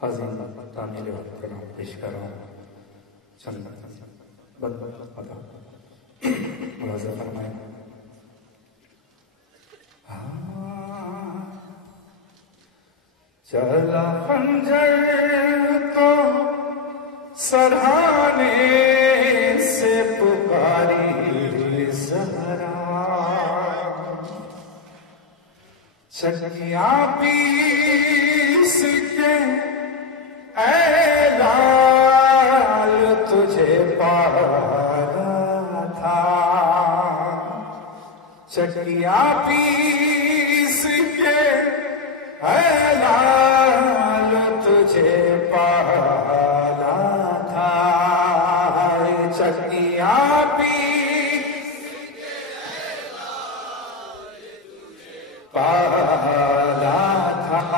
आज़ीम तामील प्रणाम पेश कर रहा हूँ। चंद मुलाज़ा फरमाएं। चला खंजर तो सरहाने से पुकारी ज़हरा, चकिया पीस के ऐ लाल तुझे पाला था, चकिया पीस के ऐ लाल तुझे पाला था, चकिया पीस के ऐ लाल तुझे पाला था,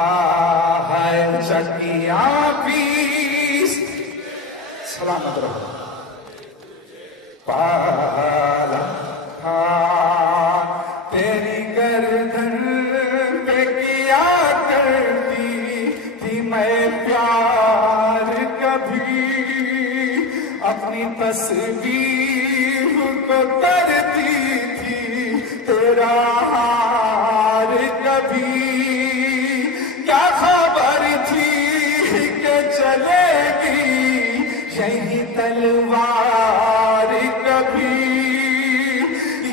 है चकिया पीस सलामत रहो पाला था, तेरी गर्दन पे किया करती थी मैं प्यार, कभी अपनी तस्वीर को करती थी तेरा हार, कभी क्या खबर थी कि चलेगी यही तलवार, कभी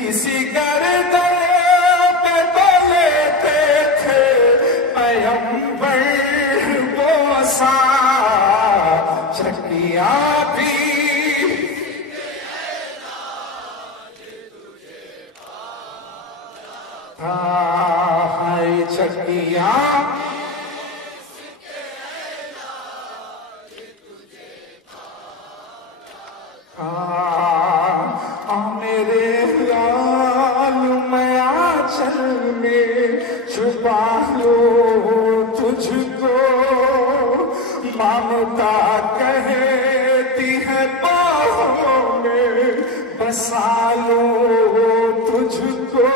इसी गर्दन पे तो लेते थे पैगंबर वो सा, चकिया भी है चकिया मेरे लाल मैं चल में छुपा लो तुझको, ममता कहती है बाहों में बसा लो तुझको,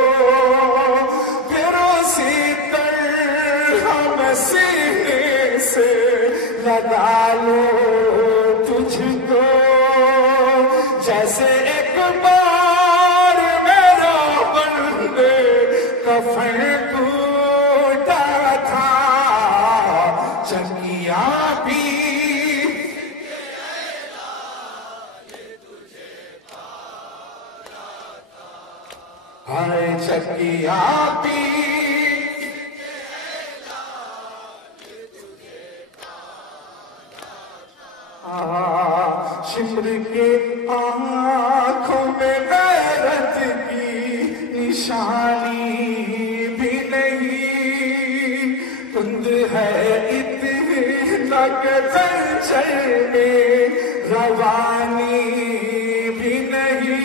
फिर उसी तरह सीने से लगा लो तुझको, जैसे एक बार मेरा बंदे कफन टूटा था, चकिया भी हाय चकिया भी शिमर के आँखों में गैरत की निशानी भी नहीं, कुंद है इतना चंचल में रवानी भी नहीं,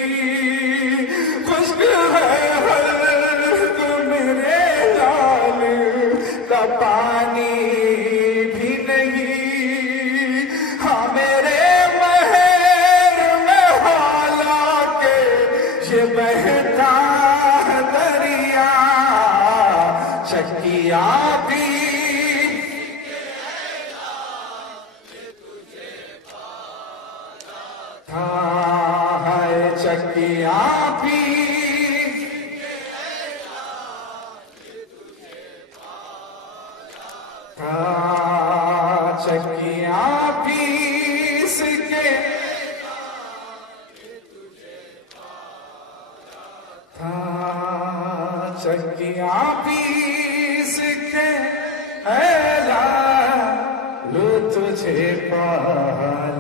खुश्क है हल्क मेरे लाल का पानी भी नहीं, हाँ मेरे बहता दरिया, चकिया भी था, है चकिया भी था, चकिया पीस के चकिया पीस के ऐ लाल तुझे पाला